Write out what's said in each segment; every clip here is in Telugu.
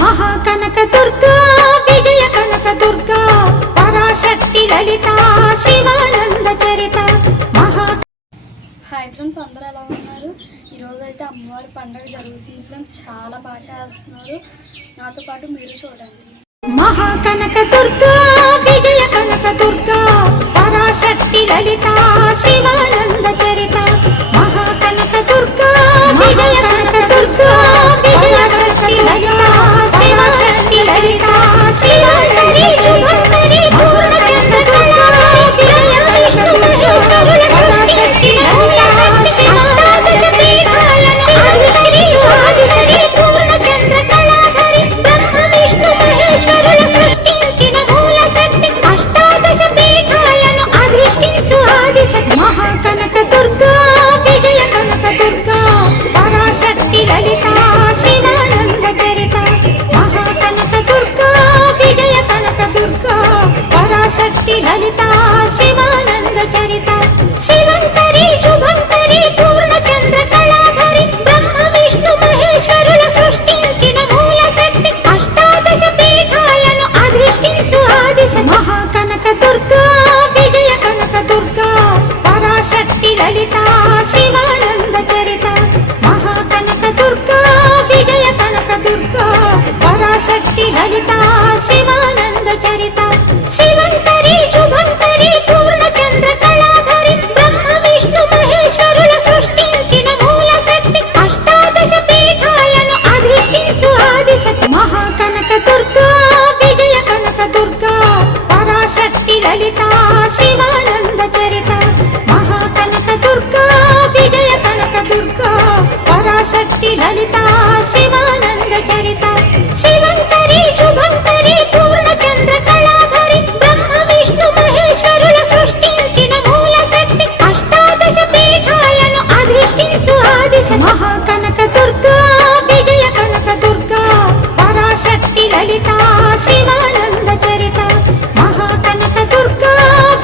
महाकनक दुर्गा विजय कनक दुर्गा पराशक्ति ललिता शिवानंद चरित महा। हाय फ्रेंड्स, अंदर ఎలా ఉన్నారు? ఈ రోజు అయితే అమ్మవారి పండుగ జరుగుతుంది ఫ్రెండ్స్. చాలా బాగా చేస్తున్నారు. నాతో పాటు మీరు చూడండి. महाकनक दुर्गा विजय कनक दुर्गा पराशक्ति ललिता शिवानंद चरित महाकनक दुर्गा विजय कनक दुर्गा पराशक्ति ललिता शिवशक्ति ललिता शिवंकरी शुभंकरी पूर्णचंद्र कला विजय विष्णु महेश्वरुల సృష్టించిన మూలశక్తి అష్టాదశ పీఠాల శివంకరీ స్వాదిశ్రీ పూర్ణచంద్ర కళాధరి బ్రహ్మ విష్ణు మహేశ్వరుల సృష్టించిన మూలశక్తి అష్టాదశ పీఠాలను అధిష్ఠించు ఆదిశక్తి మహాకనక దుర్గా విజయ కనక దుర్గా పరాశక్తి లలితా శివానంద చరిత महाकनक दुर्गा विजय कनक दुर्गा पराशक्ति ललिता शिवानंद चरित शिवंकरी शुभंकरी पूर्णचंद्र कलाधरि ब्रह्म विष्णु महेश्वरुల సృష్టించిన మూలశక్తి అష్టాదశ పీఠాలను అధిష్ఠించు ఆదిశక్తి महाकनक दुर्गा विजय कनक दुर्गा पराशक्ति ललिता शिवानंद चरित महाकनक दुर्गा विजय कनक दुर्गा पराशक्ति ललिता शिवानंद चरित शिवंकरी शुभंकरी पूर्णचंद्र कलाधरि ब्रह्म विष्णु महेश्वरुల సృష్టించిన మూలశక్తి అష్టాదశ పీఠాలను అధిష్ఠించు ఆదిశక్తి महाकनक दुर्गा विजय कनक दुर्गा पराशक्ति ललिता शिवानंद चरित महाकनक दुर्गा विजय कनक दुर्गा पराशक्ति ललिता शिवानंद चरित शिवंकरी शुभंकरी पूर्णचंद्र कलाधरि ब्रह्म विष्णु महेश्वरुల సృష్టించిన మూలశక్తి అష్టాదశ పీఠాలను అధిష్ఠించు ఆదిశక్తి महाकनक दुर्गा विजय कनक दुर्गा पराशक्ति ललिता शिवानंद चरित महाकनक दुर्गा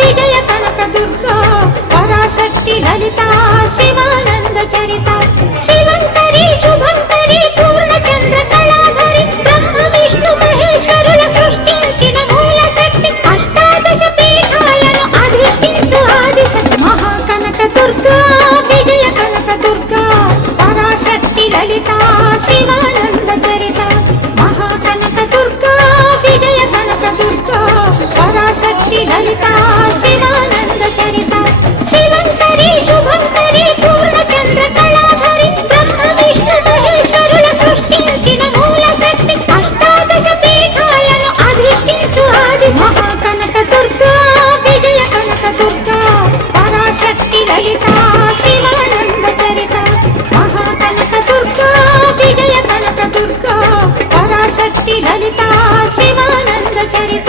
विजय कनक दुर्गा पराशक्ति ललिता शिवानंद चरित शिवंकरी शुभंकरी पूर्णचंद्र कलाधरि ब्रह्म विष्णु महेश्वरुల సృష్టించిన మూలశక్తి అష్టాదశ పీఠాలను అధిష్ఠించు ఆదిశక్తి महाकनक दुर्गा विजय कनक दुर्गा पराशक्ति ललिता शिवानंद चरित महाकनक दुर्गा विजय कनक दुर्गा पराशक्ति ललिता शिवानंद चरित शिवंकरी शुभंकरी पूर्णचंद्र कलाधरि ब्रह्म विष्णु महेश्वरुల సృష్టించిన మూలశక్తి అష్టాదశ పీఠాలను అధిష్ఠించు ఆదిశక్తి महाकनक दुर्गा विजय कनक दुर्गा पराशक्ति ललिता शिवानंद चरित महाकनक दुर्गा विजय कनक दुर्गा पराशक्ति ललिता शिवानंद चरित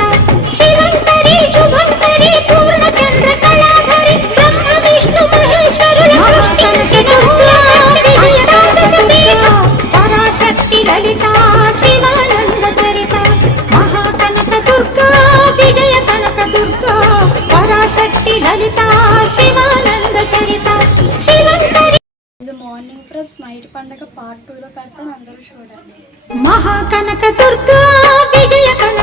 शिवंकरी शुभंकरी पूर्णचंद्र कलाधरि ब्रह्म विष्णु महेश्वरुల సృష్టించిన మూలశక్తి అష్టాదశ పీఠాలను पराशक्ति ललिता शिवानंद चरित महाकनक दुर्गा विजय कनक दुर्गा पराशक्ति ललिता शिवानंद चरित शिवंकरी। ఇది మార్నింగ్ ఫ్రెండ్స్, నైట్ పండుగ పార్ట్ 2లో పెడతాను, అందరూ చూడండి. महाकनक दुर्गा विजय कनक